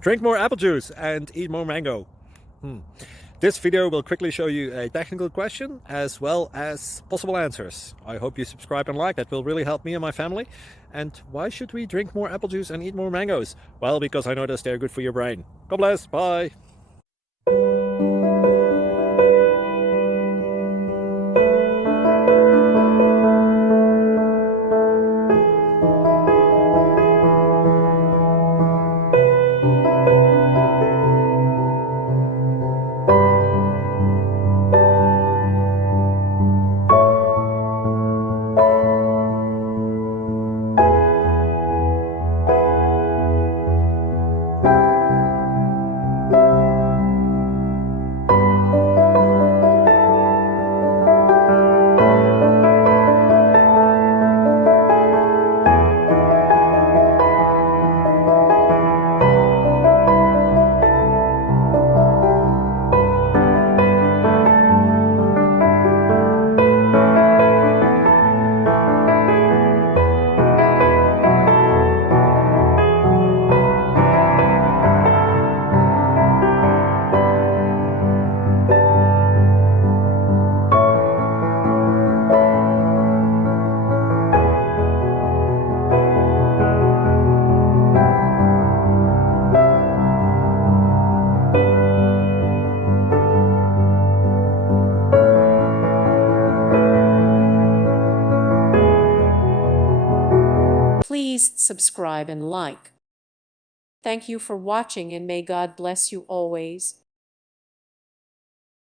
Drink more apple juice and eat more mango. This video will quickly show you a technical question as well as possible answers. I hope you subscribe and like, that will really help me and my family. And why should we drink more apple juice and eat more mangoes? Well, because I noticed they're good for your brain. God bless, bye. Please subscribe and like. Thank you for watching, and may God bless you always.